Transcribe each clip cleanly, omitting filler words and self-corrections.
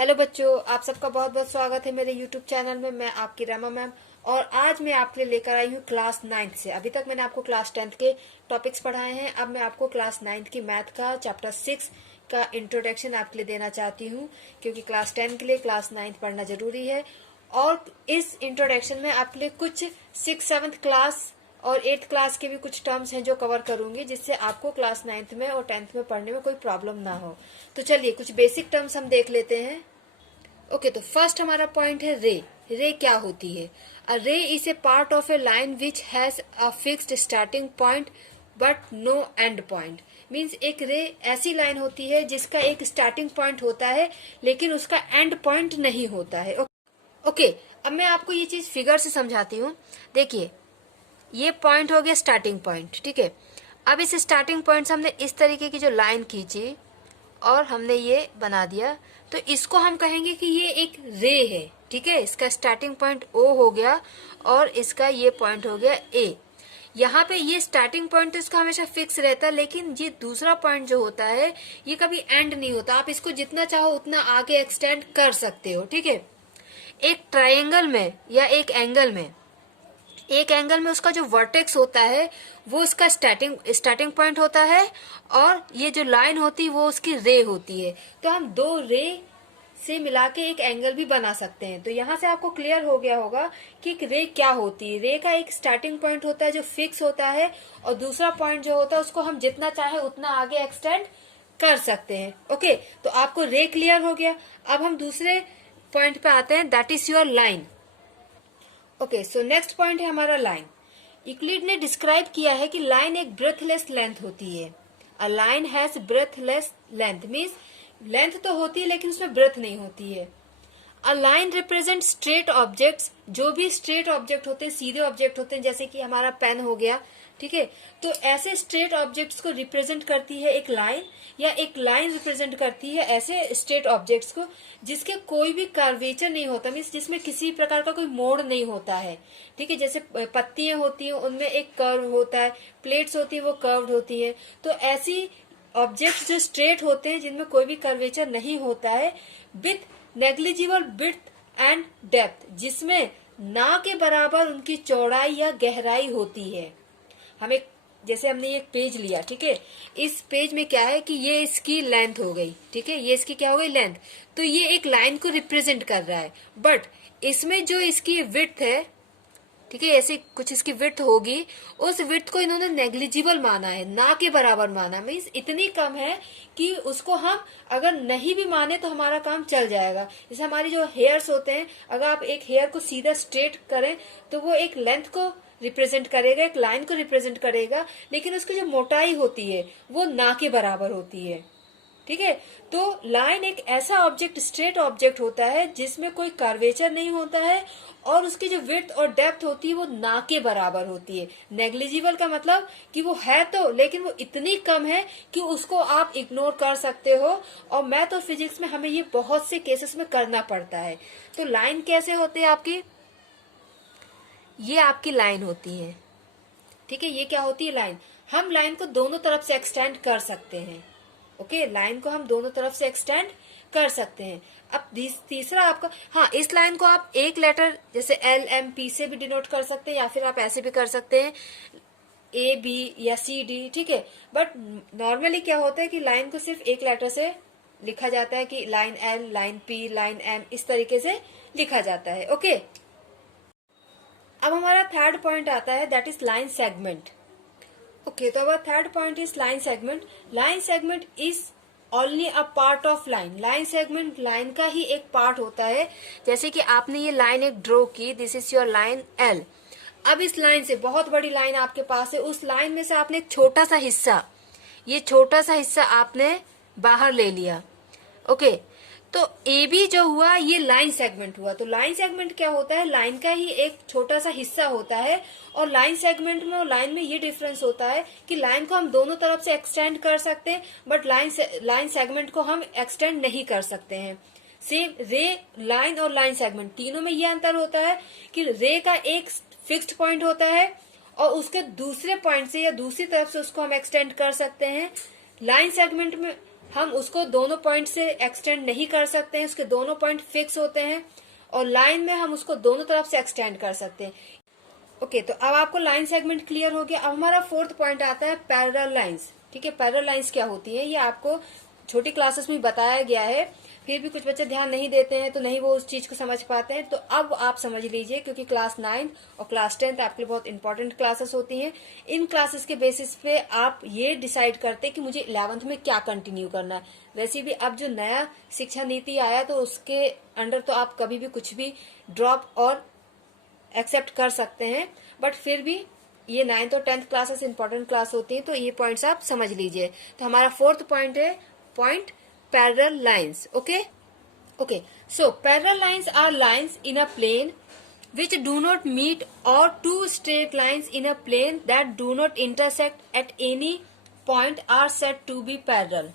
Hello बच्चों, आप सबका बहुत बहुत स्वागत है मेरे यूट्यूब चैनल में। मैं आपकी रमा मैम और आज मैं आपके लिए लेकर आई हूँ क्लास 9th से। अभी तक मैंने आपको क्लास 10th के टॉपिक्स पढ़ाए हैं। अब मैं आपको क्लास 9th की मैथ का चैप्टर 6 का इंट्रोडक्शन आपके लिए देना चाहती हूँ, क्योंकि क्लास 10 के लिए क्लास 9th पढ़ना जरूरी है। और इस इंट्रोडक्शन में आपके लिए कुछ 6th 7th क्लास और 8th क्लास के भी कुछ टर्म्स हैं जो कवर करूंगी, जिससे आपको क्लास 9th में और 10th में पढ़ने में कोई प्रॉब्लम ना हो। तो चलिए कुछ बेसिक टर्म्स हम देख लेते हैं। ओके, तो फर्स्ट हमारा पॉइंट है रे। रे क्या होती है? A ray is a part of a line which has a fixed starting point but no end point. Means एक रे ऐसी लाइन होती है जिसका एक स्टार्टिंग पॉइंट होता है लेकिन उसका एंड पॉइंट नहीं होता है। ओके, अब मैं आपको ये चीज फिगर से समझाती हूँ। देखिए, ये पॉइंट हो गया स्टार्टिंग पॉइंट, ठीक है। अब इस स्टार्टिंग पॉइंट से हमने इस तरीके की जो लाइन खींची और हमने ये बना दिया, तो इसको हम कहेंगे कि ये एक रे है, ठीक है। इसका स्टार्टिंग पॉइंट ओ हो गया और इसका ये पॉइंट हो गया ए। यहाँ पे ये स्टार्टिंग पॉइंट तो इसका हमेशा फिक्स रहता है, लेकिन ये दूसरा पॉइंट जो होता है ये कभी एंड नहीं होता। आप इसको जितना चाहो उतना आगे एक्सटेंड कर सकते हो, ठीक है। एक ट्रायंगल में या एक एंगल में उसका जो वर्टेक्स होता है वो उसका स्टार्टिंग पॉइंट होता है और ये जो लाइन होती है वो उसकी रे होती है। तो हम दो रे से मिला के एक एंगल भी बना सकते हैं। तो यहाँ से आपको क्लियर हो गया होगा कि एक रे क्या होती है। रे का एक स्टार्टिंग पॉइंट होता है जो फिक्स होता है और दूसरा पॉइंट जो होता है उसको हम जितना चाहे उतना आगे एक्सटेंड कर सकते हैं। ओके, तो आपको रे क्लियर हो गया। अब हम दूसरे पॉइंट पे आते हैं, that is your line. Okay, so next point है हमारा लाइन। यूक्लिड ने डिस्क्राइब किया है कि लाइन एक ब्रेथलेस लेंथ होती है। A line has breathless length, means length तो होती है लेकिन उसमें ब्रेथ नहीं होती है। A line represent straight objects, जो भी स्ट्रेट ऑब्जेक्ट होते हैं, सीधे ऑब्जेक्ट होते हैं, जैसे कि हमारा पेन हो गया, ठीक है। तो ऐसे स्ट्रेट ऑब्जेक्ट्स को रिप्रेजेंट करती है एक लाइन, या एक लाइन रिप्रेजेंट करती है ऐसे स्ट्रेट ऑब्जेक्ट्स को जिसके कोई भी कर्वेचर नहीं होता, मीन्स जिसमें किसी प्रकार का कोई मोड़ नहीं होता है, ठीक है। जैसे पत्तियां होती हैं उनमें एक कर्व होता है, प्लेट्स होती है वो कर्व्ड होती है। तो ऐसी ऑब्जेक्ट्स जो स्ट्रेट होते हैं जिनमें कोई भी कर्वेचर नहीं होता है, with negligible width and depth, जिसमें ना के बराबर उनकी चौड़ाई या गहराई होती है। हमें जैसे हमने एक पेज लिया, ठीक है। इस पेज में क्या है कि ये इसकी लेंथ हो गई, ठीक है, ये इसकी क्या हो गई, लेंथ। तो ये एक लाइन को रिप्रेजेंट कर रहा है, बट इसमें जो इसकी विड्थ है, ठीक है, ऐसे कुछ इसकी विड्थ होगी, उस विड्थ को इन्होंने नेग्लिजिबल माना है, ना के बराबर माना। मीन्स इतनी कम है कि उसको हम अगर नहीं भी माने तो हमारा काम चल जाएगा। जैसे हमारी जो हेयर्स होते हैं, अगर आप एक हेयर को सीधा स्ट्रेट करें तो वो एक लेंथ को रिप्रेजेंट करेगा, एक लाइन को रिप्रेजेंट करेगा, लेकिन उसकी जो मोटाई होती है वो ना के बराबर होती है, ठीक है। तो लाइन एक ऐसा ऑब्जेक्ट, स्ट्रेट ऑब्जेक्ट होता है जिसमें कोई कर्वेचर नहीं होता है और उसकी जो विड्थ और डेप्थ होती है वो ना के बराबर होती है। नेग्लिजिबल का मतलब कि वो है तो, लेकिन वो इतनी कम है कि उसको आप इग्नोर कर सकते हो। और मैथ और फिजिक्स में हमें ये बहुत से केसेस में करना पड़ता है। तो लाइन कैसे होती है आपकी? ये आपकी लाइन होती है, ठीक है। ये क्या होती है? लाइन। हम लाइन को दोनों तरफ से एक्सटेंड कर सकते हैं। ओके, लाइन को हम दोनों तरफ से एक्सटेंड कर सकते हैं। अब तीसरा आपका, हाँ, इस लाइन को आप एक लेटर जैसे एल एम पी से भी डिनोट कर सकते हैं, या फिर आप ऐसे भी कर सकते हैं ए बी या सी डी, ठीक है। बट नॉर्मली क्या होता है कि लाइन को सिर्फ एक लेटर से लिखा जाता है, कि लाइन एल, लाइन पी, लाइन एम, इस तरीके से लिखा जाता है। ओके, अब हमारा थर्ड पॉइंट आता है, that is line segment. Okay, तो our third point is line segment. Line segment is only a part of line. Line segment line का ही एक पार्ट होता है। जैसे कि आपने ये लाइन एक ड्रॉ की, this is your line L. अब इस लाइन से, बहुत बड़ी लाइन आपके पास है, उस लाइन में से आपने एक छोटा सा हिस्सा, ये छोटा सा हिस्सा आपने बाहर ले लिया। ओके, तो ए बी जो हुआ ये लाइन सेगमेंट हुआ। तो लाइन सेगमेंट क्या होता है? लाइन का ही एक छोटा सा हिस्सा होता है। और लाइन सेगमेंट में और लाइन में ये डिफरेंस होता है कि लाइन को हम दोनों तरफ से एक्सटेंड कर सकते हैं, बट लाइन सेगमेंट को हम एक्सटेंड नहीं कर सकते हैं। सेम रे, लाइन और लाइन सेगमेंट तीनों में ये अंतर होता है कि रे का एक फिक्स्ड पॉइंट होता है और उसके दूसरे पॉइंट से या दूसरी तरफ से उसको हम एक्सटेंड कर सकते हैं। लाइन सेगमेंट में हम उसको दोनों पॉइंट से एक्सटेंड नहीं कर सकते हैं, उसके दोनों पॉइंट फिक्स होते हैं, और लाइन में हम उसको दोनों तरफ से एक्सटेंड कर सकते हैं। ओके, तो अब आपको लाइन सेगमेंट क्लियर हो गया। अब हमारा फोर्थ पॉइंट आता है पैरेलल लाइंस। ठीक है, पैरेलल लाइंस क्या होती है ये आपको छोटी क्लासेस में बताया गया है, फिर भी कुछ बच्चे ध्यान नहीं देते हैं तो नहीं वो उस चीज को समझ पाते हैं। तो अब आप समझ लीजिए, क्योंकि क्लास 9 और क्लास 10 आपके लिए बहुत इंपॉर्टेंट क्लासेस होती हैं। इन क्लासेस के बेसिस पे आप ये डिसाइड करते हैं कि मुझे 11th में क्या कंटिन्यू करना है। वैसे भी अब जो नया शिक्षा नीति आया तो उसके अंडर तो आप कभी भी कुछ भी ड्रॉप और एक्सेप्ट कर सकते हैं, बट फिर भी ये 9th और 10th क्लासेस इंपॉर्टेंट क्लास होती हैं, तो ये पॉइंट्स आप समझ लीजिए। तो हमारा फोर्थ पॉइंट है point parallel lines. Okay, so parallel lines are lines in a plane which do not meet, or two straight lines in a plane that do not intersect at any point are said to be parallel.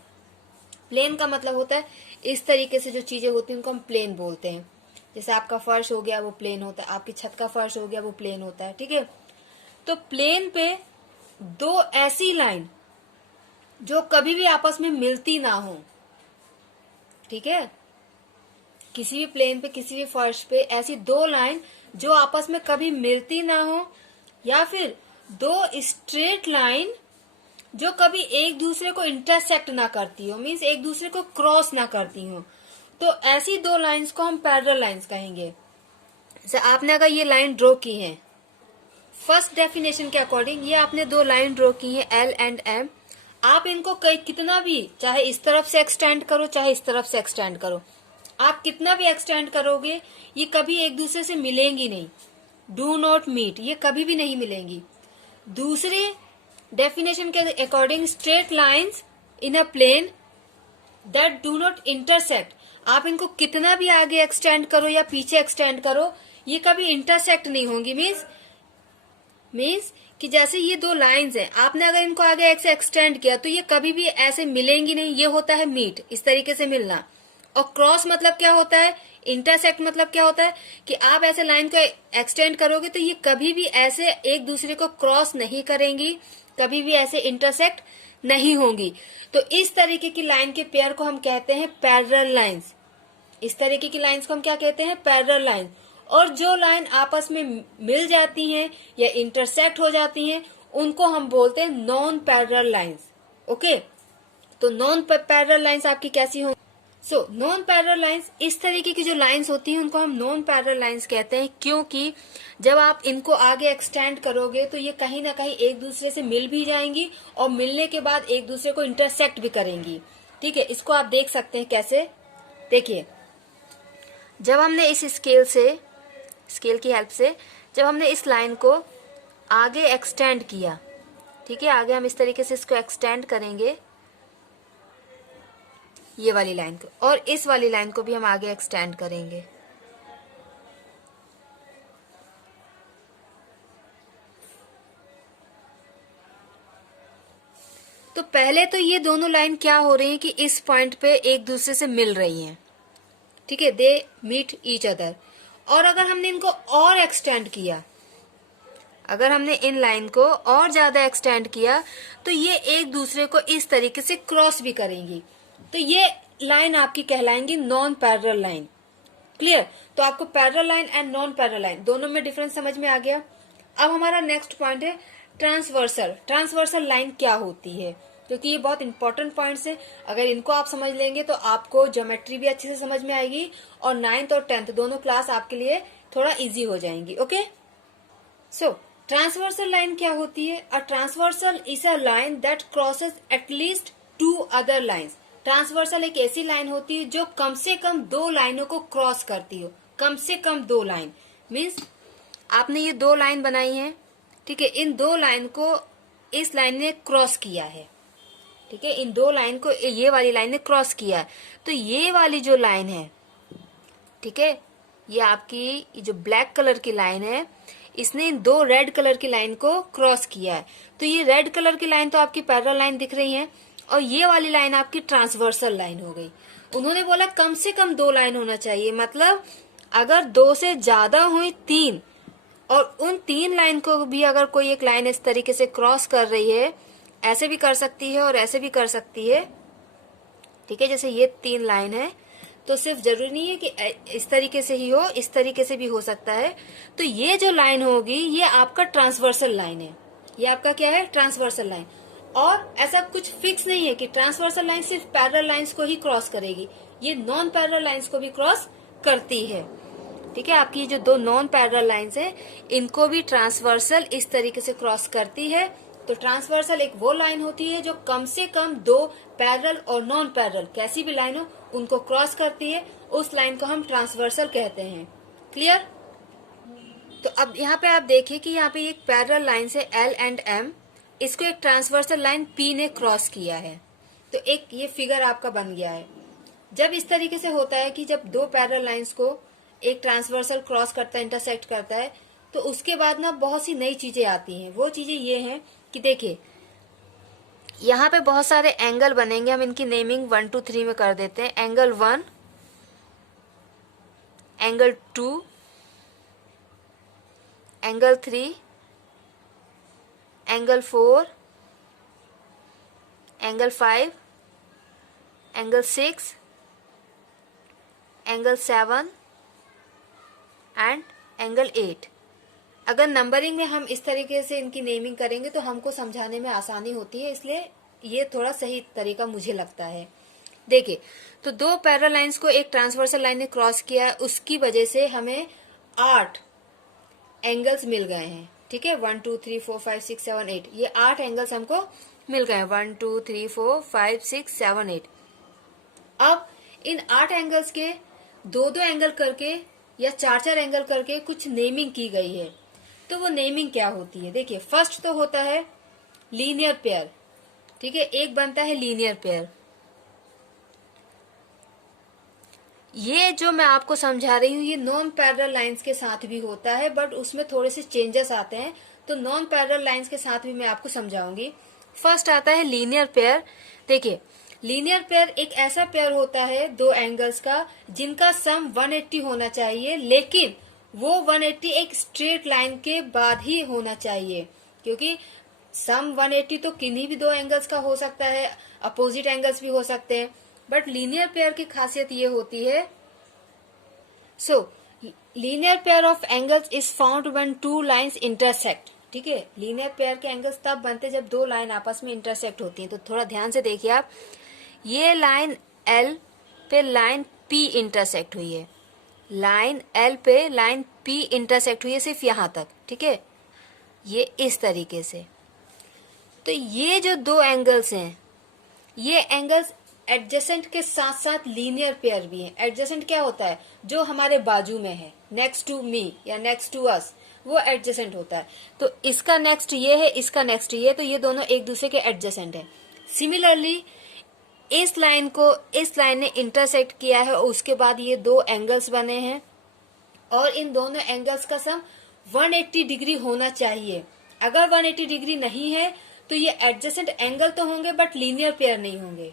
Plane का मतलब होता है इस तरीके से जो चीजें होती हैं उनको हम प्लेन बोलते हैं। जैसे आपका फर्श हो गया वो प्लेन होता है, आपकी छत का फर्श हो गया वो प्लेन होता है। ठीक है, तो प्लेन पे दो ऐसी लाइन जो कभी भी आपस में मिलती ना हो, ठीक है, किसी भी प्लेन पे किसी भी फर्श पे ऐसी दो लाइन जो आपस में कभी मिलती ना हो, या फिर दो स्ट्रेट लाइन जो कभी एक दूसरे को इंटरसेक्ट ना करती हो, मीन्स एक दूसरे को क्रॉस ना करती हो, तो ऐसी दो लाइंस को हम पैरेलल लाइंस कहेंगे। जैसे आपने अगर ये लाइन ड्रॉ की है, फर्स्ट डेफिनेशन के अकॉर्डिंग ये आपने दो लाइन ड्रॉ की है L एंड M, आप इनको कितना भी, चाहे इस तरफ से एक्सटेंड करो चाहे इस तरफ से एक्सटेंड करो, आप कितना भी एक्सटेंड करोगे ये कभी एक दूसरे से मिलेंगी नहीं, डू नॉट मीट, ये कभी भी नहीं मिलेंगी। दूसरे डेफिनेशन के according straight lines in a plane that do not intersect, आप इनको कितना भी आगे एक्सटेंड करो या पीछे एक्सटेंड करो ये कभी इंटरसेक्ट नहीं होंगी। मीन्स कि जैसे ये दो लाइंस हैं, आपने अगर इनको आगे ऐसे एक्सटेंड किया तो ये कभी भी ऐसे मिलेंगी नहीं, ये होता है मीट, इस तरीके से मिलना। और क्रॉस मतलब क्या होता है, इंटरसेक्ट मतलब क्या होता है कि आप ऐसे लाइन को एक्सटेंड करोगे तो ये कभी भी ऐसे एक दूसरे को क्रॉस नहीं करेंगी, कभी भी ऐसे इंटरसेक्ट नहीं होंगी। तो इस तरीके की लाइन के पेयर को हम कहते हैं पैरेलल लाइंस। इस तरीके की लाइंस को हम क्या कहते हैं, पैरेलल लाइन। और जो लाइन आपस में मिल जाती हैं या इंटरसेक्ट हो जाती हैं उनको हम बोलते हैं नॉन पैरेलल लाइंस। ओके, तो नॉन पैरेलल लाइंस आपकी कैसी होंगी? सो नॉन पैरेलल लाइंस, इस तरीके की जो लाइंस होती हैं उनको हम नॉन पैरेलल लाइंस कहते हैं, क्योंकि जब आप इनको आगे एक्सटेंड करोगे तो ये कहीं ना कहीं एक दूसरे से मिल भी जाएंगी और मिलने के बाद एक दूसरे को इंटरसेक्ट भी करेंगी। ठीक है, इसको आप देख सकते हैं कैसे। देखिए, जब हमने इस स्केल की हेल्प से जब हमने इस लाइन को आगे एक्सटेंड किया, ठीक है, आगे हम इस तरीके से इसको एक्सटेंड करेंगे, ये वाली लाइन को, और इस वाली लाइन को भी हम आगे एक्सटेंड करेंगे। तो पहले तो ये दोनों लाइन क्या हो रही है कि इस पॉइंट पे एक दूसरे से मिल रही हैं, ठीक है, दे मीट ईच अदर। और अगर हमने इनको और एक्सटेंड किया, अगर हमने इन लाइन को और ज्यादा एक्सटेंड किया तो ये एक दूसरे को इस तरीके से क्रॉस भी करेंगी, तो ये लाइन आपकी कहलाएंगी नॉन पैरेलल लाइन। क्लियर? तो आपको parallel line and non parallel line दोनों में डिफरेंस समझ में आ गया। अब हमारा नेक्स्ट पॉइंट है ट्रांसवर्सल। ट्रांसवर्सल लाइन क्या होती है, क्योंकि ये बहुत इंपॉर्टेंट पॉइंट्स है। अगर इनको आप समझ लेंगे तो आपको ज्योमेट्री भी अच्छे से समझ में आएगी और 9th और 10th दोनों क्लास आपके लिए थोड़ा इजी हो जाएंगी। ओके, सो ट्रांसवर्सल लाइन क्या होती है? A transversal is a line that crosses at least to other lines. Transversal एक ऐसी लाइन होती है जो कम से कम दो लाइनों को क्रॉस करती हो, कम से कम दो लाइन। मीन्स आपने ये दो लाइन बनाई है, ठीक है, इन दो लाइन को इस लाइन ने क्रॉस किया है, ठीक है, इन दो लाइन को ये वाली लाइन ने क्रॉस किया है। तो ये वाली जो लाइन है, ठीक है, ये आपकी जो ब्लैक कलर की लाइन है, इसने इन दो रेड कलर की लाइन को क्रॉस किया है। तो ये रेड कलर की लाइन तो आपकी पैरेलल लाइन दिख रही है और ये वाली लाइन आपकी ट्रांसवर्सल लाइन हो गई। उन्होंने बोला कम से कम दो लाइन होना चाहिए, मतलब अगर दो से ज्यादा हुई तीन, और उन तीन लाइन को भी अगर कोई एक लाइन इस तरीके से क्रॉस कर रही है, ऐसे भी कर सकती है और ऐसे भी कर सकती है, ठीक है, जैसे ये 3 लाइन है, तो सिर्फ जरूरी नहीं है कि इस तरीके से ही हो, इस तरीके से भी हो सकता है। तो ये जो लाइन होगी ये आपका ट्रांसवर्सल लाइन है, ये आपका क्या है, ट्रांसवर्सल लाइन। और ऐसा कुछ फिक्स नहीं है कि ट्रांसवर्सल लाइन सिर्फ पैरेलल लाइंस को ही क्रॉस करेगी, ये नॉन पैरेलल लाइंस को भी क्रॉस करती है। ठीक है, आपकी जो 2 नॉन पैरेलल लाइंस है इनको भी ट्रांसवर्सल इस तरीके से क्रॉस करती है। तो ट्रांसवर्सल एक वो लाइन होती है जो कम से कम 2 पैरेलल और नॉन पैरेलल कैसी भी लाइन हो उनको क्रॉस करती है, उस लाइन को हम ट्रांसवर्सल कहते हैं। क्लियर? तो अब यहाँ पे आप देखिए कि यहाँ पे एक पैरेलल लाइन से L एंड M, इसको एक ट्रांसवर्सल लाइन P ने क्रॉस किया है, तो एक ये फिगर आपका बन गया है। जब इस तरीके से होता है कि जब 2 पैरेलल लाइंस को एक ट्रांसवर्सल क्रॉस करता है, इंटरसेक्ट करता है, तो उसके बाद ना बहुत सी नई चीजें आती हैं। वो चीजें ये हैं कि देखिए यहाँ पे बहुत सारे एंगल बनेंगे, हम इनकी नेमिंग 1 2 3 में कर देते हैं। Angle 1, angle 2, angle 3, angle 4, angle 5, angle 6, angle 7 and angle 8। अगर नंबरिंग में हम इस तरीके से इनकी नेमिंग करेंगे तो हमको समझाने में आसानी होती है, इसलिए ये थोड़ा सही तरीका मुझे लगता है। देखिए, तो 2 पैरेलल लाइंस को एक ट्रांसवर्सल लाइन ने क्रॉस किया, उसकी वजह से हमें 8 एंगल्स मिल गए हैं। ठीक है, 1 2 3 4 5 6 7 8, ये 8 एंगल्स हमको मिल गए हैं। 1 2 3 4 5 6 7 8। अब इन 8 एंगल्स के 2 एंगल करके या 4 एंगल करके कुछ नेमिंग की गई है। तो वो नेमिंग क्या होती है? देखिए, फर्स्ट तो होता है लीनियर पेयर। ठीक है, एक बनता है लीनियर पेयर। ये जो मैं आपको समझा रही हूँ ये नॉन पैरेलल लाइंस के साथ भी होता है, बट उसमें थोड़े से चेंजेस आते हैं, तो नॉन पैरेलल लाइंस के साथ भी मैं आपको समझाऊंगी। फर्स्ट आता है लीनियर पेयर। देखिए, लीनियर पेयर एक ऐसा पेयर होता है 2 एंगल्स का जिनका सम 180 होना चाहिए, लेकिन वो 180 एक स्ट्रेट लाइन के बाद ही होना चाहिए, क्योंकि सम 180 तो किन्हीं भी 2 एंगल्स का हो सकता है, अपोजिट एंगल्स भी हो सकते हैं, बट लीनियर पेयर की खासियत ये होती है। सो linear pair of angles is found when 2 lines intersect. ठीक है, लीनियर पेयर के एंगल्स तब बनते जब 2 लाइन आपस में इंटरसेक्ट होती हैं। तो थोड़ा ध्यान से देखिए आप, ये लाइन L पे लाइन P इंटरसेक्ट हुई है, लाइन L पे लाइन P इंटरसेक्ट हुई है सिर्फ यहां तक। ठीक है, ये इस तरीके से। तो ये जो 2 एंगल्स हैं, ये एंगल्स एडजेसेंट के साथ साथ लीनियर पेयर भी हैं। एडजेसेंट क्या होता है? जो हमारे बाजू में है, नेक्स्ट टू मी या नेक्स्ट टू अस, वो एडजेसेंट होता है। तो इसका नेक्स्ट ये है, इसका नेक्स्ट ये, तो ये दोनों एक दूसरे के एडजेसेंट है। सिमिलरली इस लाइन को इस लाइन ने इंटरसेक्ट किया है और उसके बाद ये 2 एंगल्स बने हैं, और इन दोनों एंगल्स का सम 180 डिग्री होना चाहिए। अगर 180 डिग्री नहीं है तो ये एडजेसेंट एंगल तो होंगे बट लीनियर पेयर नहीं होंगे।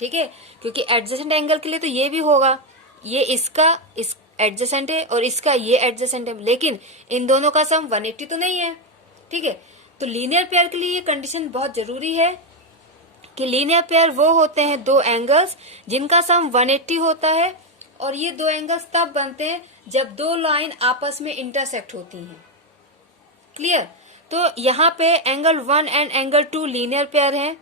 ठीक है, क्योंकि एडजेसेंट एंगल के लिए तो ये भी होगा, ये इसका इस एडजेसेंट है और इसका ये एडजेसेंट है, लेकिन इन दोनों का सम 180 तो नहीं है। ठीक है, तो लीनियर पेयर के लिए ये कंडीशन बहुत जरूरी है कि लीनियर पेयर वो होते हैं 2 एंगल्स जिनका सम 180 होता है, और ये 2 एंगल्स तब बनते हैं जब 2 लाइन आपस में इंटरसेक्ट होती हैं। क्लियर? तो यहाँ पे angle 1 and angle 2 linear pair है,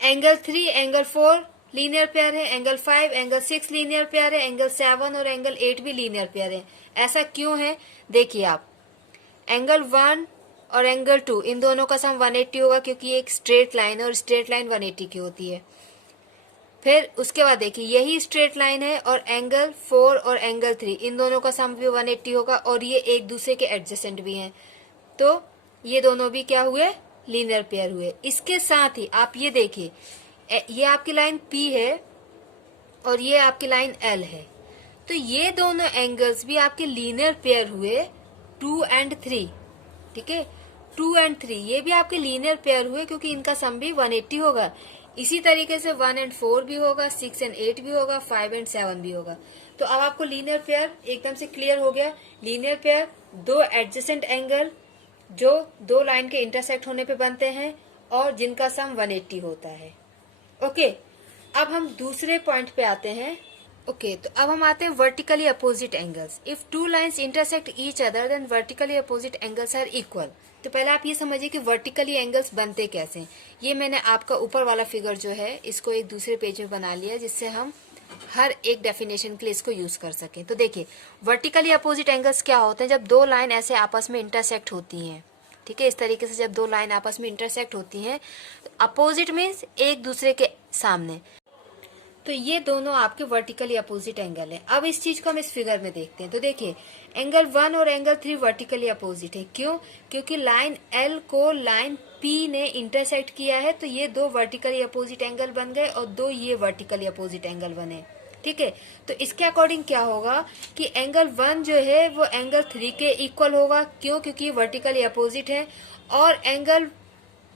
एंगल 3 एंगल 4 लीनियर पेयर है, एंगल 5 एंगल 6 लीनियर पेयर है, एंगल 7 और एंगल 8 भी लीनियर पेयर है। ऐसा क्यों है? देखिए आप, एंगल 1 और एंगल 2 इन दोनों का सम 180 होगा, क्योंकि ये एक स्ट्रेट लाइन है और स्ट्रेट लाइन 180 की होती है। फिर उसके बाद देखिए, यही स्ट्रेट लाइन है और एंगल 4 और एंगल 3 इन दोनों का सम भी 180 होगा, और ये एक दूसरे के एडजेसेंट भी हैं, तो ये दोनों भी क्या हुए? लीनियर पेयर हुए। इसके साथ ही आप ये देखिए, ये आपकी लाइन P है और ये आपकी लाइन L है, तो ये दोनों एंगल्स भी आपके लीनियर पेयर हुए 2 एंड 3। ठीक है, 2 एंड 3 ये भी आपके लीनियर पेयर हुए, क्योंकि इनका सम भी 180 होगा। इसी तरीके से 1 एंड 4 भी होगा, 6 एंड 8 भी होगा, 5 एंड 7 भी होगा। तो अब आपको लीनियर पेयर एकदम से क्लियर हो गया। लीनियर पेयर 2 एडजेसेंट एंगल जो 2 लाइन के इंटरसेक्ट होने पे बनते हैं और जिनका सम 180 होता है। ओके, अब हम दूसरे पॉइंट पे आते हैं। ओके, तो अब हम आते हैं vertically opposite angles. If two lines intersect each other then vertically opposite angles are equal. तो पहले आप ये समझिए कि वर्टिकली एंगल्स बनते कैसे हैं। ये मैंने आपका ऊपर वाला फिगर जो है इसको एक दूसरे पेज में बना लिया, जिससे हम हर एक डेफिनेशन के लिए इसको यूज कर सकें। तो देखिए, वर्टिकली अपोजिट एंगल्स क्या होते हैं? जब दो लाइन ऐसे आपस में इंटरसेक्ट होती हैं, ठीक है, इस तरीके से जब दो लाइन आपस में इंटरसेक्ट होती हैं, अपोजिट मीन्स एक दूसरे के सामने, तो ये दोनों आपके वर्टिकली अपोजिट एंगल है। अब इस चीज को हम इस फिगर में देखते हैं। तो देखिए, एंगल 1 और एंगल 3 वर्टिकली अपोजिट है। क्यों? क्योंकि लाइन L को लाइन P ने इंटरसेक्ट किया है, तो ये दो वर्टिकली अपोजिट एंगल बन गए और दो ये वर्टिकली अपोजिट एंगल बने। ठीक है, तो इसके अकॉर्डिंग क्या होगा कि एंगल 1 जो है वो एंगल 3 के इक्वल होगा। क्यों? क्योंकि वर्टिकली अपोजिट है। और एंगल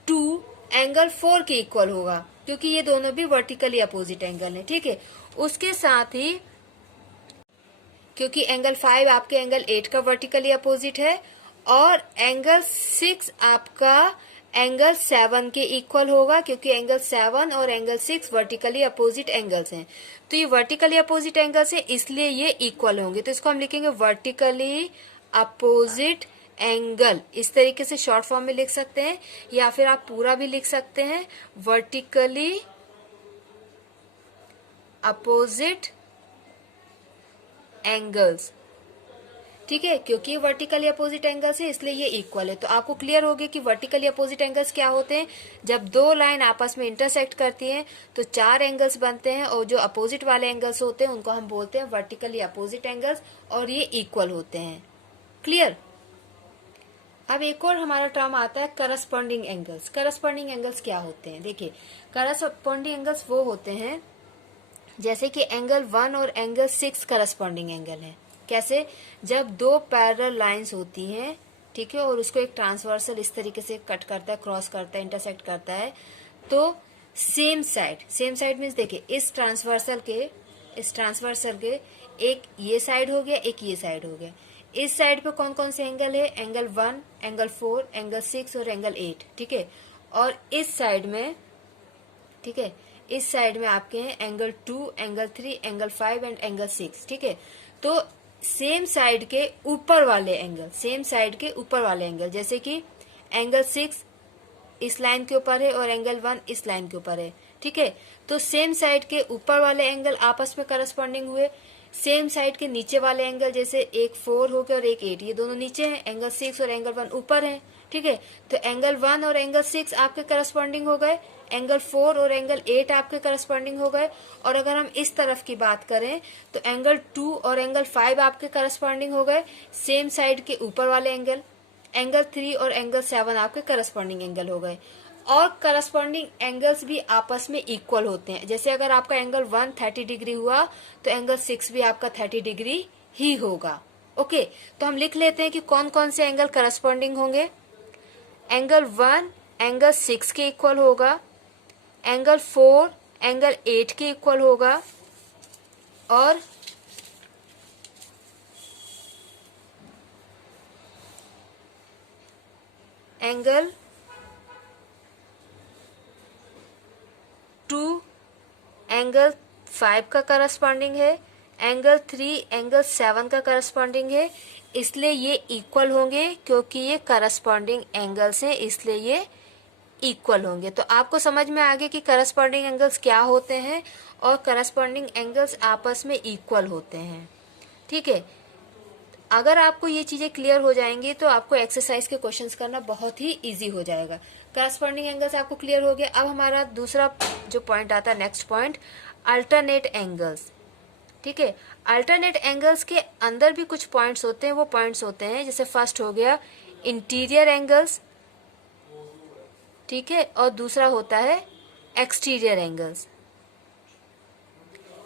2 एंगल 4 के इक्वल होगा, क्योंकि ये दोनों भी वर्टिकली अपोजिट एंगल हैं। ठीक है, उसके साथ ही क्योंकि एंगल 5 आपके एंगल 8 का वर्टिकली अपोजिट है और एंगल 6 आपका एंगल 7 के इक्वल होगा, क्योंकि एंगल 7 और एंगल 6 वर्टिकली अपोजिट एंगल्स हैं। तो ये वर्टिकली अपोजिट एंगल्स हैं, इसलिए ये इक्वल होंगे। तो इसको हम लिखेंगे वर्टिकली अपोजिट एंगल। इस तरीके से शॉर्ट फॉर्म में लिख सकते हैं, या फिर आप पूरा भी लिख सकते हैं, वर्टिकली अपोजिट एंगल्स। ठीक है, क्योंकि ये वर्टिकली अपोजिट एंगल्स है इसलिए ये इक्वल है। तो आपको क्लियर हो गया कि वर्टिकली अपोजिट एंगल्स क्या होते हैं। जब दो लाइन आपस में इंटरसेक्ट करती हैं तो 4 एंगल्स बनते हैं, और जो अपोजिट वाले एंगल्स होते हैं उनको हम बोलते हैं वर्टिकली अपोजिट एंगल्स, और ये इक्वल होते हैं। क्लियर? अब एक और हमारा टर्म आता है करस्पॉन्डिंग एंगल्स। करस्पॉन्डिंग एंगल्स क्या होते हैं? देखिए, करस्पॉन्डिंग एंगल्स वो होते हैं जैसे कि एंगल 1 और एंगल 6 करस्पॉन्डिंग एंगल है। कैसे? जब दो पैरेलल लाइंस होती हैं, ठीक है, और उसको एक ट्रांसवर्सल इस तरीके से कट करता है, क्रॉस करता है, इंटरसेक्ट करता है, तो सेम साइड मीन्स देखिए, इस ट्रांसवर्सल के एक ये साइड हो गया, एक ये साइड हो गया। इस साइड पे कौन कौन से एंगल है? एंगल 1, एंगल 4, एंगल 6 और एंगल 8। ठीक है, और इस साइड में, ठीक है, इस साइड में आपके हैं angle 2, angle 3, angle 5 and angle 6। ठीक है, तो सेम साइड के ऊपर वाले एंगल, जैसे कि एंगल 6 इस लाइन के ऊपर है और एंगल 1 इस लाइन के ऊपर है। ठीक है, तो सेम साइड के ऊपर वाले एंगल आपस में करस्पॉन्डिंग हुए। सेम साइड के नीचे वाले एंगल, जैसे एक 4 हो गया और एक 8, ये दोनों नीचे हैं, एंगल 6 और एंगल 1 ऊपर है। ठीक है, तो एंगल 1 और एंगल 6 आपके करस्पॉन्डिंग हो गए, एंगल 4 और एंगल 8 आपके करस्पॉन्डिंग हो गए। और अगर हम इस तरफ की बात करें तो एंगल 2 और एंगल 5 आपके करस्पॉन्डिंग हो गए, सेम साइड के ऊपर वाले एंगल। एंगल 3 और एंगल 7 आपके करस्पॉन्डिंग एंगल हो गए। और करस्पॉन्डिंग एंगल्स भी आपस में इक्वल होते हैं। जैसे अगर आपका एंगल 1 30 डिग्री हुआ तो एंगल 6 भी आपका 30 डिग्री ही होगा। ओके, तो हम लिख लेते हैं कि कौन कौन से एंगल करस्पॉन्डिंग होंगे। एंगल 1 एंगल 6 के इक्वल होगा, एंगल 4 एंगल 8 के इक्वल होगा, और एंगल 2 एंगल 5 का करस्पॉन्डिंग है, एंगल 3 एंगल 7 का करस्पॉन्डिंग है। इसलिए ये इक्वल होंगे, क्योंकि ये करस्पॉन्डिंग एंगल्स हैं, इसलिए ये इक्वल होंगे। तो आपको समझ में आ गया कि करस्पॉन्डिंग एंगल्स क्या होते हैं और करस्पॉन्डिंग एंगल्स आपस में इक्वल होते हैं। ठीक है, अगर आपको ये चीजें क्लियर हो जाएंगी तो आपको एक्सरसाइज के क्वेश्चंस करना बहुत ही इजी हो जाएगा। करस्पॉन्डिंग एंगल्स आपको क्लियर हो गया। अब हमारा दूसरा जो पॉइंट आता है, नेक्स्ट पॉइंट, अल्टरनेट एंगल्स। ठीक है, अल्टरनेट एंगल्स के अंदर भी कुछ पॉइंट्स होते हैं। वो पॉइंट्स होते हैं, जैसे फर्स्ट हो गया इंटीरियर एंगल्स, ठीक है, और दूसरा होता है exterior angles.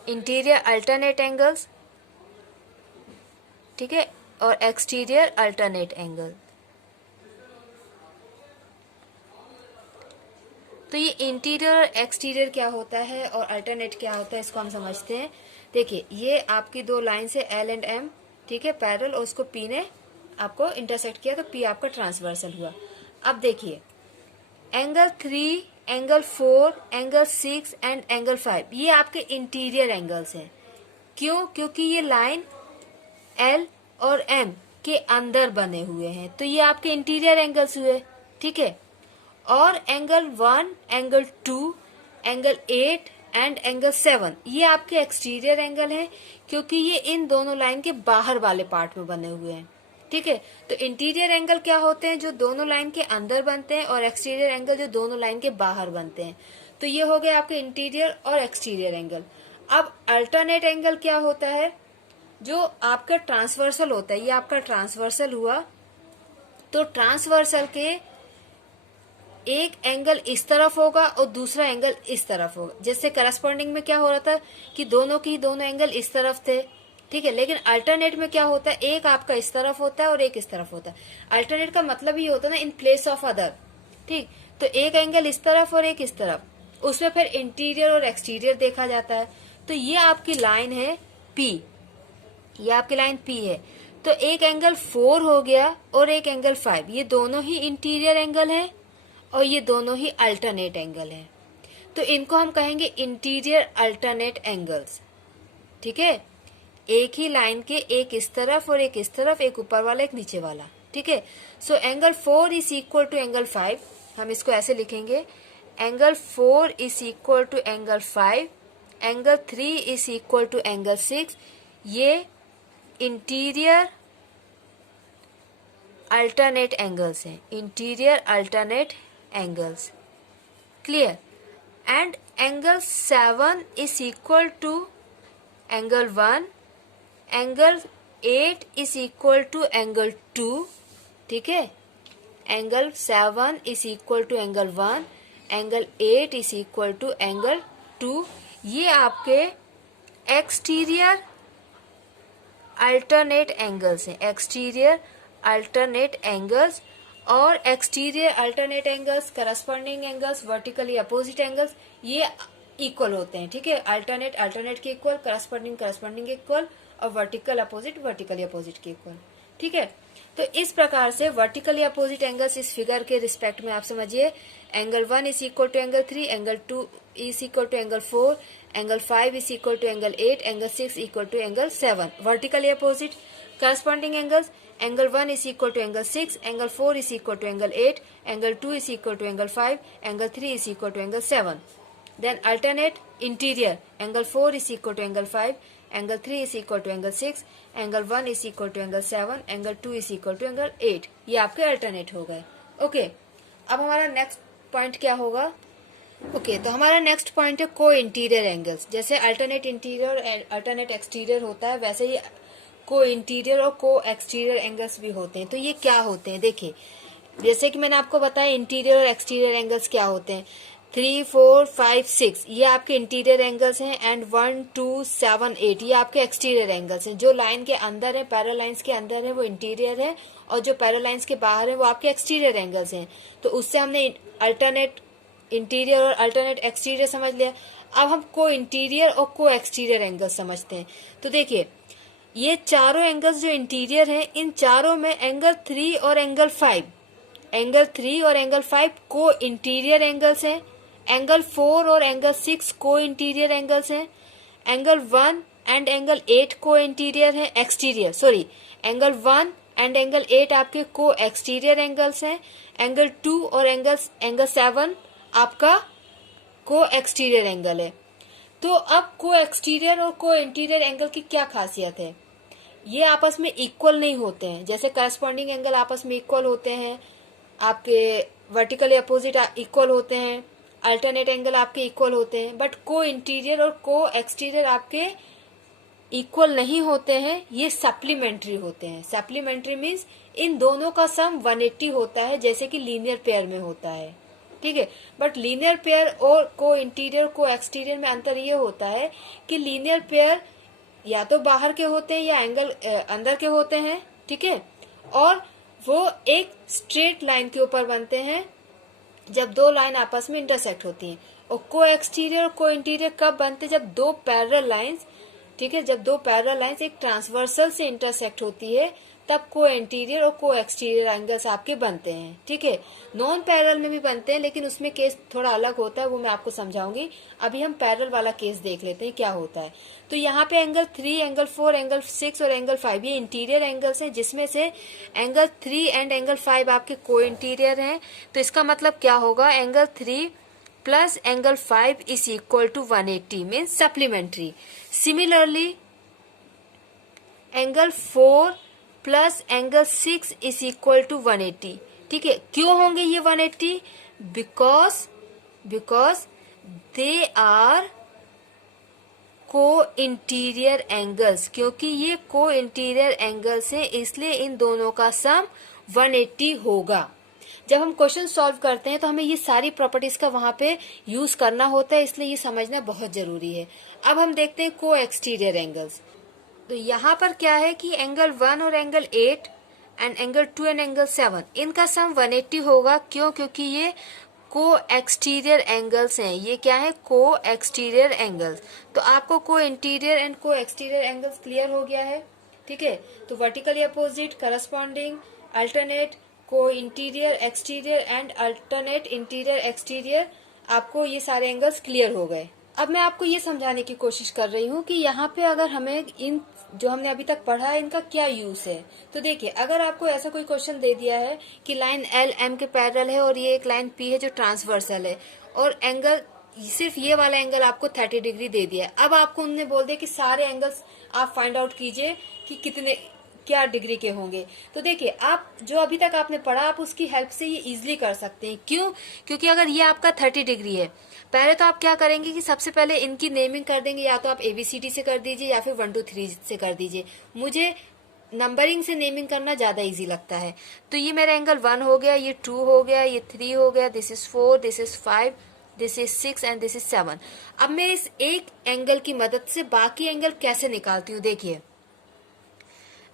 Interior alternate angles, ठीक है, और एक्सटीरियर अल्टरनेट एंगल। तो ये इंटीरियर और एक्सटीरियर क्या होता है और अल्टरनेट क्या होता है, इसको हम समझते हैं। देखिए, ये आपकी दो लाइन से L एंड M, ठीक है, पैरेलल, और उसको P ने आपको इंटरसेक्ट किया तो P आपका ट्रांसवर्सल हुआ। अब देखिए, angle 3 angle 4, angle 6 and angle 5 ये आपके इंटीरियर एंगल्स हैं। क्यों? क्योंकि ये लाइन एल और एम के अंदर बने हुए हैं, तो ये आपके इंटीरियर एंगल्स हुए, ठीक है। और angle 1, angle 2, angle 8 and angle 7 ये आपके एक्सटीरियर एंगल हैं, क्योंकि ये इन दोनों लाइन के बाहर वाले पार्ट में बने हुए हैं, ठीक है। तो इंटीरियर एंगल क्या होते हैं? जो दोनों लाइन के अंदर बनते हैं, और एक्सटीरियर एंगल जो दोनों लाइन के बाहर बनते हैं। तो ये हो गए आपके इंटीरियर और एक्सटीरियर एंगल। अब अल्टरनेट एंगल क्या होता है? जो आपका ट्रांसवर्सल होता है, ये आपका ट्रांसवर्सल हुआ, तो ट्रांसवर्सल के एक एंगल इस तरफ होगा और दूसरा एंगल इस तरफ होगा। जैसे करस्पॉन्डिंग में क्या हो रहा था कि दोनों एंगल इस तरफ थे, ठीक है। लेकिन अल्टरनेट में क्या होता है, एक आपका इस तरफ होता है और एक इस तरफ होता है। अल्टरनेट का मतलब ये होता है ना, इन प्लेस ऑफ अदर, ठीक। तो एक एंगल इस तरफ और एक इस तरफ, उसमें फिर इंटीरियर और एक्सटीरियर देखा जाता है। तो ये आपकी लाइन है पी, ये आपकी लाइन पी है। तो एक एंगल 4 हो गया और एक एंगल 5, ये दोनों ही इंटीरियर एंगल है और ये दोनों ही अल्टरनेट एंगल है। तो इनको हम कहेंगे इंटीरियर अल्टरनेट एंगल्स, ठीक है। एक ही लाइन के एक इस तरफ और एक इस तरफ, एक ऊपर वाला एक नीचे वाला, ठीक है। So angle 4 is equal to angle 5, हम इसको ऐसे लिखेंगे, angle 4 is equal to angle 5, angle 3 is equal to angle 6। ये इंटीरियर अल्टरनेट एंगल्स हैं, interior alternate angles, clear. And angle 7 is equal to angle 1, angle 8 is equal to angle 2, ठीक है। Angle 7 is equal to angle 1, angle 8 is equal to angle 2। ये आपके exterior alternate angles हैं, exterior alternate angles. और exterior alternate angles, corresponding angles, vertically opposite angles, ये equal होते हैं, ठीक है। अल्टरनेट अल्टरनेट के इक्वल, करस्पॉन्डिंग करस्पॉन्डिंग के इक्वल, और वर्टिकल अपोजिट वर्टिकली अपोजिट के इक्वल, ठीक है। तो इस प्रकार से वर्टिकली अपोजिट एंगल्स इस फिगर के रिस्पेक्ट में आप समझिए, angle 1 is equal to angle 3, angle 2 is equal to angle 4, angle 5 is equal to angle 8, angle 6 equal to angle 7, vertically opposite. Corresponding angles, angle 1 is equal to angle 6, angle 4 is equal to angle 8, angle 2 is equal to angle 5, angle 3 is equal to angle 7. Then alternate interior, angle 4 is equal to angle 5, angle 3 is equal to angle 6, angle 1 is equal to angle 7, angle 2 is equal to angle 8. ये आपके alternate हो गए, okay. अब हमारा next point क्या होगा? Okay, तो हमारा नेक्स्ट पॉइंट है को इंटीरियर एंगल्स। जैसे अल्टरनेट इंटीरियर और अल्टरनेट एक्सटीरियर होता है, वैसे ही को इंटीरियर और को एक्सटीरियर एंगल्स भी होते हैं। तो ये क्या होते हैं? देखिए, जैसे कि मैंने आपको बताया इंटीरियर और एक्सटीरियर एंगल्स क्या होते हैं। 3, 4, 5, 6 ये आपके इंटीरियर एंगल्स हैं, एंड 1, 2, 7, 8 ये आपके एक्सटीरियर एंगल्स हैं। जो लाइन के अंदर है, पैरेलल लाइंस के अंदर है, वो इंटीरियर है, और जो पैरेलल लाइंस के बाहर है वो आपके एक्सटीरियर एंगल्स हैं। तो उससे हमने अल्टरनेट इंटीरियर और अल्टरनेट एक्सटीरियर समझ लिया। अब हम को इंटीरियर और को एक्सटीरियर एंगल्स समझते हैं। तो देखिए, ये चारों एंगल्स जो इंटीरियर हैं, इन चारों में एंगल 3 और एंगल 5, एंगल 3 और एंगल 5 को इंटीरियर एंगल्स हैं। एंगल 4 और एंगल 6 को इंटीरियर एंगल्स हैं। एंगल 1 एंड एंगल 8 को इंटीरियर है, exterior sorry, angle 1 and angle 8 आपके को एक्सटीरियर एंगल्स हैं। एंगल 2 और एंगल 7 आपका को एक्सटीरियर एंगल है। तो अब को एक्सटीरियर और को इंटीरियर एंगल की क्या खासियत है? ये आपस में इक्वल नहीं होते हैं। जैसे करस्पॉन्डिंग एंगल आपस में इक्वल होते हैं, आपके वर्टिकली अपोजिट इक्वल होते हैं, अल्टरनेट एंगल आपके इक्वल होते हैं, बट को इंटीरियर और को एक्सटीरियर आपके इक्वल नहीं होते हैं, ये सप्लीमेंट्री होते हैं। सप्लीमेंट्री मीन्स इन दोनों का सम 180 होता है, जैसे कि लीनियर पेयर में होता है, ठीक है। बट लीनियर पेयर और को इंटीरियर को एक्सटीरियर में अंतर ये होता है कि लीनियर पेयर या तो बाहर के होते हैं या एंगल अंदर के होते हैं, ठीक है, और वो एक स्ट्रेट लाइन के ऊपर बनते हैं जब दो लाइन आपस में इंटरसेक्ट होती हैं। और को एक्सटीरियर और को इंटीरियर कब बनते हैं? जब दो पैरेलल लाइंस, ठीक है, जब दो पैरेलल लाइंस एक ट्रांसवर्सल से इंटरसेक्ट होती है, तब को इंटीरियर और को एक्सटीरियर एंगल्स आपके बनते हैं। ठीक है, नॉन पैरेलल में भी बनते हैं, लेकिन उसमें केस थोड़ा अलग होता है, वो मैं आपको समझाऊंगी। अभी हम पैरेलल वाला केस देख लेते हैं क्या होता है। तो यहाँ पे एंगल 3, एंगल 4, एंगल 6 और एंगल 5 ये इंटीरियर एंगल्स हैं, जिसमें से एंगल 3 एंड एंगल 5 आपके को इंटीरियर हैं। तो इसका मतलब क्या होगा, angle 3 plus angle 5 is equal to 180 means supplementary. Similarly angle 4 plus angle 6 is equal to 180। ठीक है, क्यों होंगे ये 180? Because they are co interior angles, क्योंकि ये को इंटीरियर एंगल्स हैं, इसलिए इन दोनों का सम 180 होगा। जब हम क्वेश्चन सॉल्व करते हैं तो हमें ये सारी प्रॉपर्टीज का वहां पे यूज करना होता है, इसलिए ये समझना बहुत जरूरी है। अब हम देखते हैं को एक्सटीरियर एंगल्स। तो यहाँ पर क्या है कि एंगल 1 और angle 8 and angle 2 and angle 7 इनका सम 180 होगा। क्यों? क्योंकि ये को एक्सटीरियर एंगल्स हैं। ये क्या है? को एक्सटीरियर एंगल्स। तो आपको को इंटीरियर एंड को एक्सटीरियर एंगल्स क्लियर हो गया है। ठीक है, तो वर्टिकली अपोजिट, करस्पॉन्डिंग, अल्टरनेट, को interior exterior and alternate interior exterior, आपको ये सारे एंगल्स क्लियर हो गए। अब मैं आपको ये समझाने की कोशिश कर रही हूँ कि यहाँ पे अगर हमें इन जो हमने अभी तक पढ़ा है इनका क्या यूज है। तो देखिए, अगर आपको ऐसा कोई क्वेश्चन दे दिया है कि लाइन एल एम के पैरेलल है और ये एक लाइन पी है जो ट्रांसवर्सल है, और एंगल सिर्फ ये वाला एंगल आपको 30 डिग्री दे दिया है। अब आपको उन्होंने बोल दिया कि सारे एंगल्स आप फाइंड आउट कीजिए कि कितने क्या डिग्री के होंगे। तो देखिए, आप जो अभी तक आपने पढ़ा आप उसकी हेल्प से ये इजीली कर सकते हैं। क्यों? क्योंकि अगर ये आपका 30 डिग्री है, पहले तो आप क्या करेंगे कि सबसे पहले इनकी नेमिंग कर देंगे, या तो आप ABCD से कर दीजिए या फिर 1 2 3 से कर दीजिए। मुझे नंबरिंग से नेमिंग करना ज्यादा इजी लगता है। तो ये मेरा एंगल 1 हो गया, ये 2 हो गया, ये 3 हो गया, this is 4, this is 5, this is 6 and this is 7। अब मैं इस एक एंगल की मदद से बाकी एंगल कैसे निकालती हूँ। देखिए,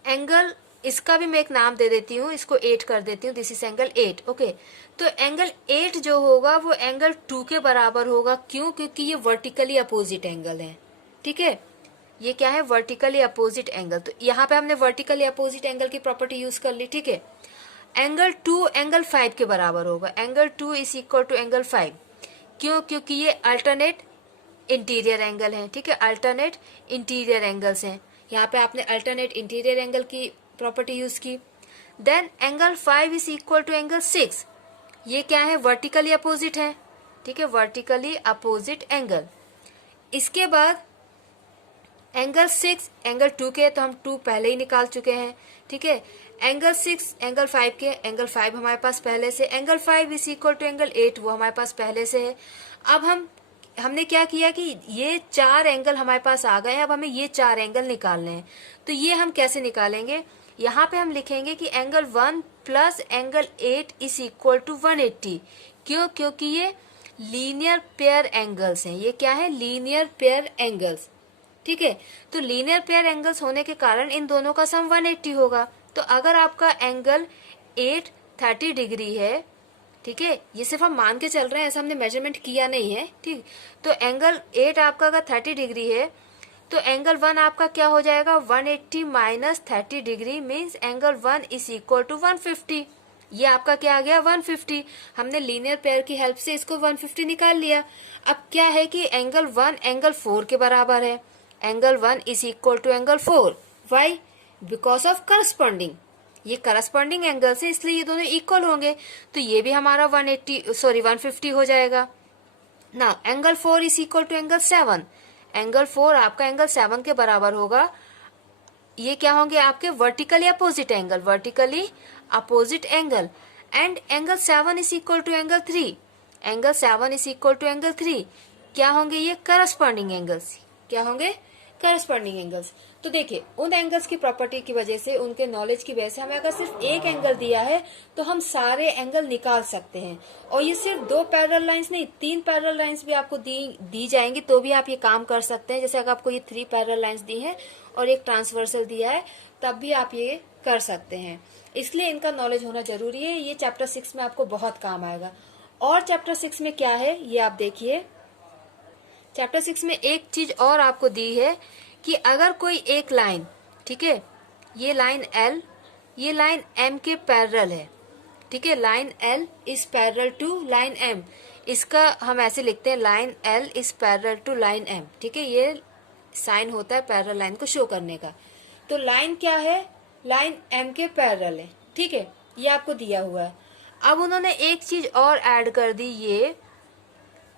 एंगल इसका भी मैं एक नाम दे देती हूँ, इसको 8 कर देती हूँ, दिस इज एंगल 8। ओके, तो एंगल 8 जो होगा वो एंगल 2 के बराबर होगा। क्यों? क्योंकि ये वर्टिकली अपोजिट एंगल है। ठीक है, ये क्या है? Vertically opposite angle. तो यहाँ पे हमने वर्टिकली अपोजिट एंगल की प्रॉपर्टी यूज कर ली। ठीक है, एंगल 2 एंगल 5 के बराबर होगा। Angle 2 is equal to angle 5। क्यों? क्योंकि ये अल्टरनेट इंटीरियर एंगल है। ठीक है, अल्टरनेट इंटीरियर एंगल्स हैं। यहाँ पे आपने अल्टरनेट इंटीरियर एंगल की प्रॉपर्टी यूज की। Then angle 5 is equal to angle 6। ये क्या है? वर्टिकली अपोजिट है। ठीक है, वर्टिकली अपोजिट एंगल। इसके बाद एंगल 6 एंगल 2 के, तो हम 2 पहले ही निकाल चुके हैं। ठीक है, एंगल 6 एंगल 5 के, एंगल 5 हमारे पास पहले से, angle 5 is equal to angle 8 वो हमारे पास पहले से है। अब हमने क्या किया कि ये 4 एंगल हमारे पास आ गए हैं। अब हमें ये 4 एंगल निकालने हैं। तो ये हम कैसे निकालेंगे? यहाँ पे हम लिखेंगे कि angle 1 plus angle 8 is equal to 180। क्यों? क्योंकि ये लीनियर पेयर एंगल्स हैं। ये क्या है? Linear pair angles. ठीक है, तो लीनियर पेयर एंगल्स होने के कारण इन दोनों का सम 180 होगा। तो अगर आपका एंगल 8 30 डिग्री है, ठीक है, ये सिर्फ हम मान के चल रहे हैं, ऐसा हमने मेजरमेंट किया नहीं है। ठीक, तो एंगल 8 आपका अगर 30 डिग्री है तो एंगल 1 आपका क्या हो जाएगा? 180 minus 30 degree means angle 1 is equal to 150। ये आपका क्या आ गया? 150। हमने लीनियर पेयर की हेल्प से इसको 150 निकाल लिया। अब क्या है कि एंगल 1 एंगल 4 के बराबर है। Angle 1 is equal to angle 4। Why? Because of corresponding. ये करस्पॉन्डिंग एंगल्स है, इसलिए ये दोनों इक्वल होंगे। तो ये भी हमारा 150 हो जाएगा ना। Angle 4 is equal to angle 7। Angle 4 आपका एंगल 7 के बराबर होगा। ये क्या होंगे? आपके vertically opposite angle, vertically opposite angle. And angle 7 is equal to angle 3। Angle 7 is equal to angle 3 क्या होंगे? ये करस्पॉन्डिंग एंगल्स। क्या होंगे? Corresponding angles. तो देखिए, उन एंगल्स की प्रॉपर्टी की वजह से, उनके नॉलेज की वजह से हमें अगर सिर्फ एक एंगल दिया है तो हम सारे एंगल निकाल सकते हैं। और ये सिर्फ 2 पैरेलल लाइंस नहीं, 3 पैरेलल लाइंस भी आपको दी जाएंगी तो भी आप ये काम कर सकते हैं। जैसे अगर आपको ये 3 पैरेलल लाइंस दी है और एक ट्रांसवर्सल दिया है, तब भी आप ये कर सकते हैं। इसलिए इनका नॉलेज होना जरूरी है। ये चैप्टर 6 में आपको बहुत काम आएगा। और चैप्टर 6 में क्या है ये आप देखिए। चैप्टर 6 में एक चीज और आपको दी है कि अगर कोई एक लाइन, ठीक है, ये लाइन L ये लाइन M के पैरेलल है, ठीक है। Line L is parallel to line M, इसका हम ऐसे लिखते हैं line L is parallel to line M, ठीक है। ये साइन होता है पैरेलल लाइन को शो करने का। तो लाइन क्या है, लाइन M के पैरेलल है, ठीक है, ये आपको दिया हुआ है। अब उन्होंने एक चीज और ऐड कर दी, ये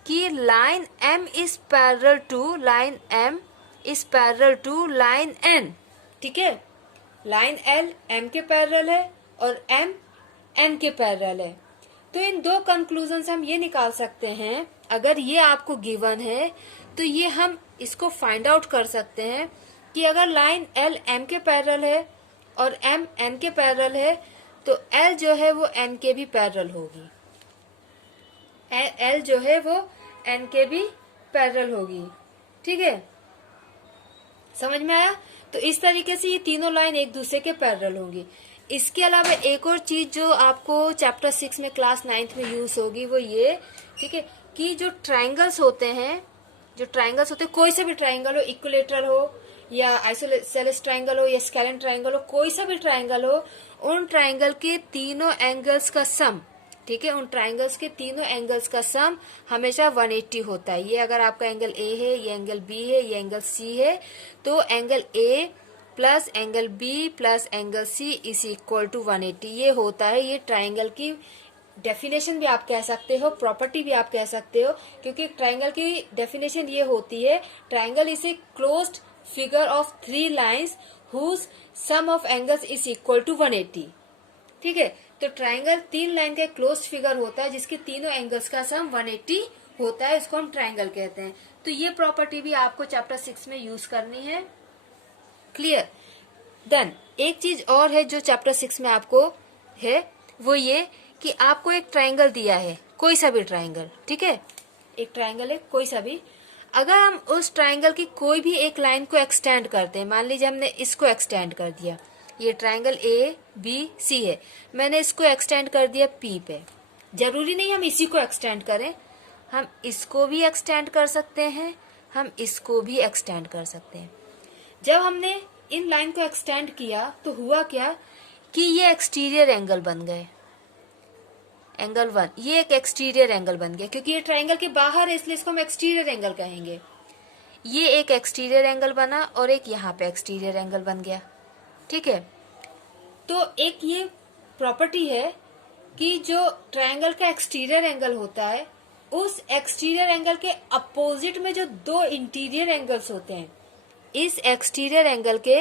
कि line M is parallel to line M is parallel to line N, ठीक है। लाइन L M के पैरेलल है और M N के पैरेलल है। तो इन दो कंक्लूजन से हम ये निकाल सकते हैं, अगर ये आपको गिवन है तो ये हम इसको फाइंड आउट कर सकते हैं कि अगर लाइन L M के पैरेलल है और M N के पैरेलल है तो L जो है वो N के भी पैरेलल होगी, L जो है वो N के भी पैरेलल होगी, ठीक है। समझ में आया? तो इस तरीके से ये तीनों लाइन एक दूसरे के पैरेलल होंगी। इसके अलावा एक और चीज जो आपको चैप्टर 6 में क्लास 9th में यूज होगी वो ये, ठीक है, कि जो ट्राइंगल्स होते हैं, कोई सा भी ट्राइंगल हो, इक्विलेटरल हो या आइसोसेलेस ट्राइंगल हो या स्केलेन ट्राइंगल हो, कोई सा भी ट्राइंगल हो, उन ट्राइंगल के तीनों एंगल्स का सम, ठीक है, उन ट्राइंगल्स के तीनों एंगल्स का सम हमेशा 180 होता है। ये अगर आपका एंगल A है, ये एंगल B है, ये एंगल C है, तो angle A plus angle B plus angle C is equal to 180, ये होता है। ये ट्राइंगल की डेफिनेशन भी आप कह सकते हो, प्रॉपर्टी भी आप कह सकते हो, क्योंकि ट्राइंगल की डेफिनेशन ये होती है, triangle is a closed figure of 3 lines whose sum of angles is equal to 180, ठीक है। तो ट्राइंगल 3 लाइन का क्लोज्ड फिगर होता है जिसके तीनों एंगल्स का सम 180 होता है, इसको हम ट्राइंगल कहते हैं। तो ये प्रॉपर्टी भी आपको चैप्टर 6 में यूज करनी है, क्लियर। देन एक चीज और है जो चैप्टर 6 में आपको है, वो ये कि आपको एक ट्राइंगल दिया है, कोई सा भी ट्राइंगल, ठीक है, एक ट्राइंगल है कोई सा भी। अगर हम उस ट्राइंगल की कोई भी एक लाइन को एक्सटेंड करते हैं, मान लीजिए हमने इसको एक्सटेंड कर दिया, ये ट्राइंगल ABC है, मैंने इसको एक्सटेंड कर दिया P पे। जरूरी नहीं हम इसी को एक्सटेंड करें, हम इसको भी एक्सटेंड कर सकते हैं, हम इसको भी एक्सटेंड कर सकते हैं। जब हमने इन लाइन को एक्सटेंड किया तो हुआ क्या कि ये एक्सटीरियर एंगल बन गए, एंगल 1, ये एक एक्सटीरियर एंगल बन गया, क्योंकि ये ट्राइंगल के बाहर है इसलिए इसको हम एक्सटीरियर एंगल कहेंगे। ये एक एक्सटीरियर एंगल बना और एक यहाँ पे एक्सटीरियर एंगल बन गया, ठीक है। तो एक ये प्रॉपर्टी है कि जो ट्राइंगल का एक्सटीरियर एंगल होता है, उस एक्सटीरियर एंगल के अपोजिट में जो दो इंटीरियर एंगल्स होते हैं, इस एक्सटीरियर एंगल के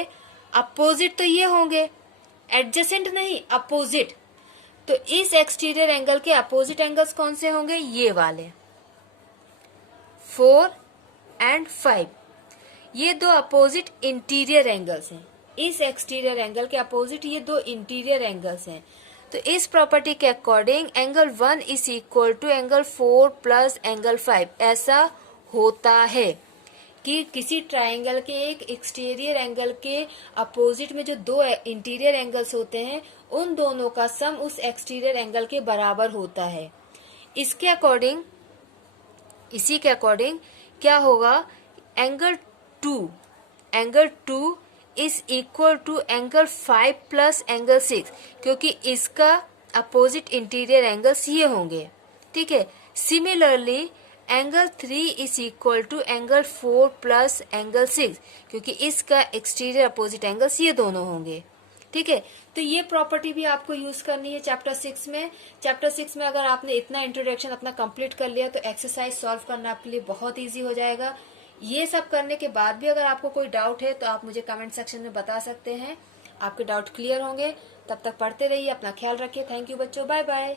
अपोजिट तो ये होंगे, एडजेसेंट नहीं, अपोजिट। तो इस एक्सटीरियर एंगल के अपोजिट एंगल्स कौन से होंगे, ये वाले 4 और 5, ये दो अपोजिट इंटीरियर एंगल्स हैं। इस एक्सटीरियर एंगल के अपोजिट ये दो इंटीरियर एंगल्स हैं। तो इस प्रॉपर्टी के according angle 1 is equal to angle 4 plus angle 5, ऐसा होता है कि किसी ट्राइंगल के एक एक्सटीरियर एंगल के अपोजिट में जो दो इंटीरियर एंगल्स होते हैं, उन दोनों का सम उस एक्सटीरियर एंगल के बराबर होता है। इसके अकॉर्डिंग, इसी के अकॉर्डिंग क्या होगा, angle 2 is equal to angle 5 plus angle 6, क्योंकि इसका अपोजिट इंटीरियर एंगल्स ये होंगे, ठीक है। Similarly angle 3 is equal to angle 4 plus angle 6, क्योंकि इसका एक्सटीरियर अपोजिट एंगल्स ये दोनों होंगे, ठीक है। तो ये प्रॉपर्टी भी आपको यूज करनी है चैप्टर 6 में। चैप्टर 6 में अगर आपने इतना इंट्रोडक्शन अपना कंप्लीट कर लिया तो एक्सरसाइज सॉल्व करना आपके लिए बहुत इजी हो जाएगा। ये सब करने के बाद भी अगर आपको कोई डाउट है तो आप मुझे कमेंट सेक्शन में बता सकते हैं, आपके डाउट क्लियर होंगे। तब तक पढ़ते रहिए, अपना ख्याल रखिए। थैंक यू बच्चों, बाय बाय।